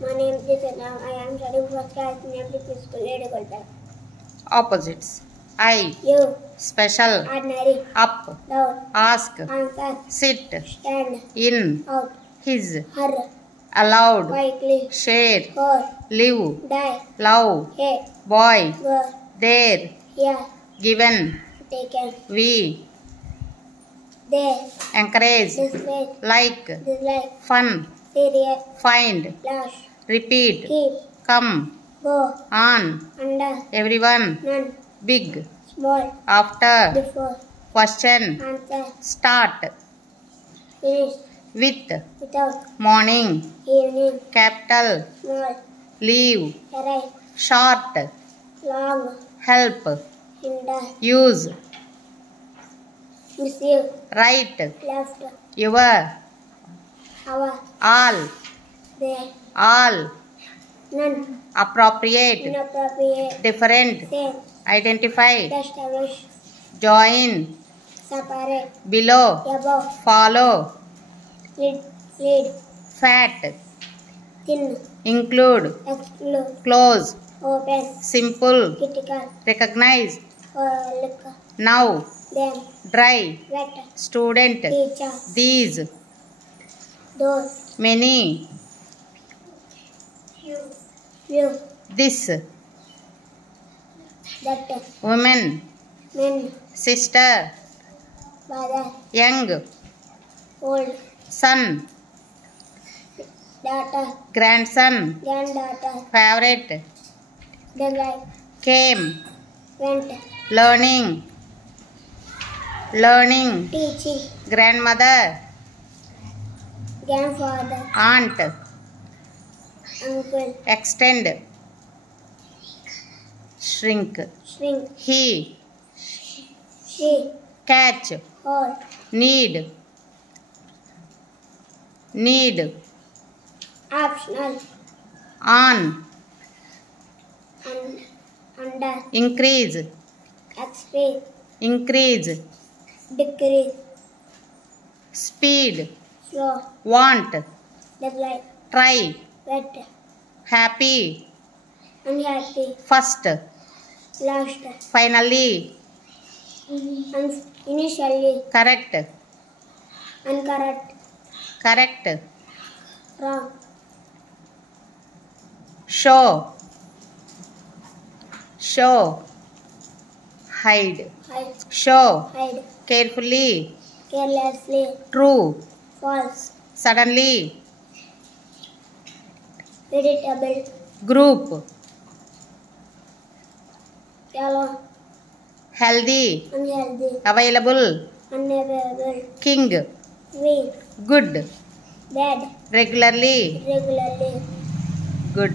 My name is Anam. I am studying first class in MPP school, Edugolda. Opposites. I. You. Special. Ordinary. Up. Down. Ask. Answer. Sit. Stand. In. Out. His. Her. Allowed. Quietly. Share. For. Live. Die. Love. Hate. Boy. Girl. There. Here. Given. Taken. We. There. Encourage. Display. Like. Dislike. Fun. Serious. Find. Flash. Repeat. Keep. Come. Go. On. Under. Everyone. None. Big. Small. After. Before. Question. Answer. Start. Finish. With. Without. Morning. Evening. Capital. Small. Leave. Arrive. Short. Long. Help. Hinder. Use. Receive. Right. Left. Your. Our. All. There. All. None. Appropriate. Inappropriate. Different. Same. Identify. Establish. Join. Separate. Below. Above. Follow. Lead. Lead. Fat. Thin. Include. Exclude. Close. Open. Simple. Critical. Recognize. Look. Now. Them. Dry. Wet. Student. Teacher. These. Those. Many. Few. This. That. Women. Men. Sister. Father. Young. Old. Son. Daughter. Grandson. Granddaughter. Favorite. Delight. Came. Went. Learning. Learning. Teaching. Grandmother. Grandfather. Aunt. Uncle. Extend. Shrink. Shrink. He. She. Catch. Hold. Need. Need. Optional. On. Under. Increase. Expect. Increase. Decrease. Speed. Slow. Want. Dislike. Try. Wet. Happy. Unhappy. First. Last. Finally. Initially. Correct. Incorrect. Correct. Wrong. Show. Show. Hide. Hide. Show. Hide. Carefully. Carelessly. True. False. Suddenly. Vegetable. Group. Yellow. Healthy. Unhealthy. Available. Unavailable. King. Weak. Good. Bad. Regularly. Regularly. Good.